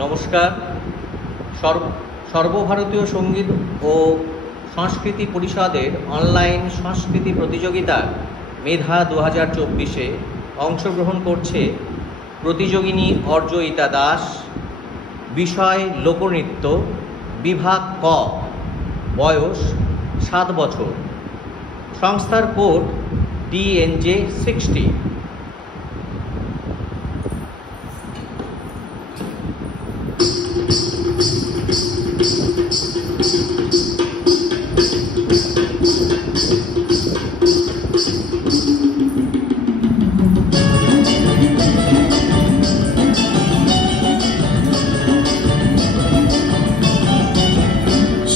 নমস্কার। সর্বভারতীয় সঙ্গীত ও সংস্কৃতি পরিষদের অনলাইন সংস্কৃতি প্রতিযোগিতার মেধা 2024-এ অংশগ্রহণ করছে প্রতিযোগিনী অর্জয়িতা দাস। বিষয় লোকনৃত্য, বিভাগ ক, বয়স 7 বছর। সংস্থার কোড DNJ60।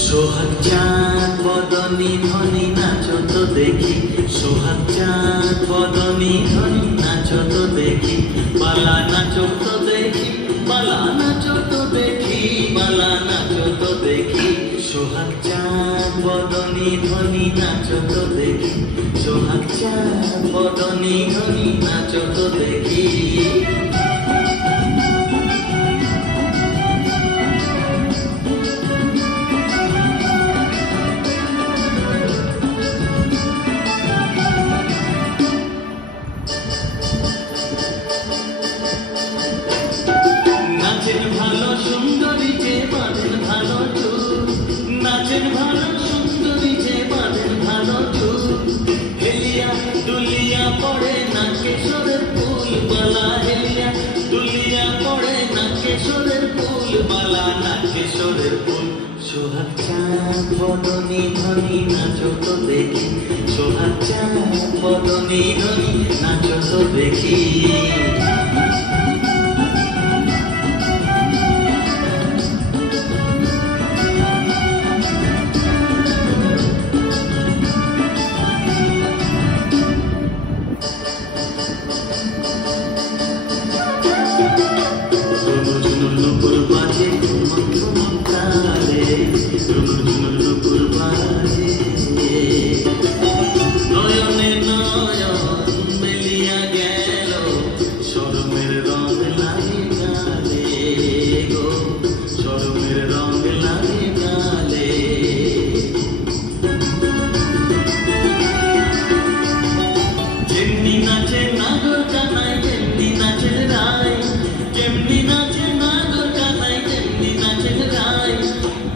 সোহাগ চাঁদ বদনী ধ্বনি নাচো তো দেখি, সোহাগ চাঁদ বদনী ধ্বনি নাচো তো দেখি, বালা নাচো তো দেখি, বালা নাচো তো দেখি, বালা নাচো তো দেখি। সোহাগ চাঁদ বদনী ধ্বনি নাচো তো দেখি, সোহাগ চাঁদ বদনী ধ্বনি নাচো তো দেখি। নাচেন ভালো সুন্দরী যে বাঁধেন ভালো চুল, নাচেন ভালো সুন্দরী যে বাঁধেন ভালো চুল, হেলিয়া দুলিয়া পড়ে না কেশরের ফুল বালা, হেলিয়া দুলিয়া পড়ে না কেশরের ফুল বালা, না কেশরের ফুল। সোহাগ চাঁদ বদনী ধ্বনি নাচো তো দেখি, সোহাগ চাঁদ বদনী ধ্বনি নাচো তো দেখি। নুপুর বাজে মন্ত্রমন্ত্রালে, নুপুর বাজে নয়নে নয়ন মেলিয়া গেল, শরমের রং লাগে গালে গো, শরমের রং লাগে গালে। যেমনি নাচে নাগর কানাই তেমনি নাচেন রায়, যেমনি নাচে নাগর কানাই তেমনি নাচেন রায়,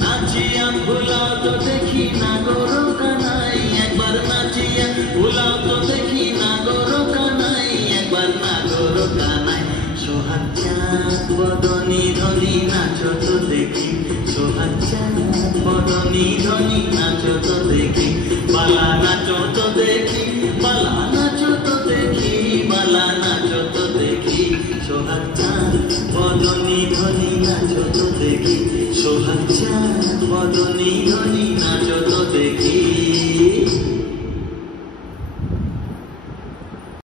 নাচিয়া ভুলাও তো দেখি নাগর কানাই, একবার নাচিয়া ভুলাও তো দেখি নাগর কানাই, একবার নাগর কানাই। সোহাগ চাঁদ বদনী ধ্বনি নাচো তো দেখি, সোহাগ চাঁদ বদনী ধ্বনি নাচো তো দেখি, বালা নাচো তো দেখি, বালা নাচো তো দেখি, বালা নাচো তো দেখি। সোহাগ চাঁদ বদনী ধ্বনি নাচো তো দেখি, সোহাগ চাঁদ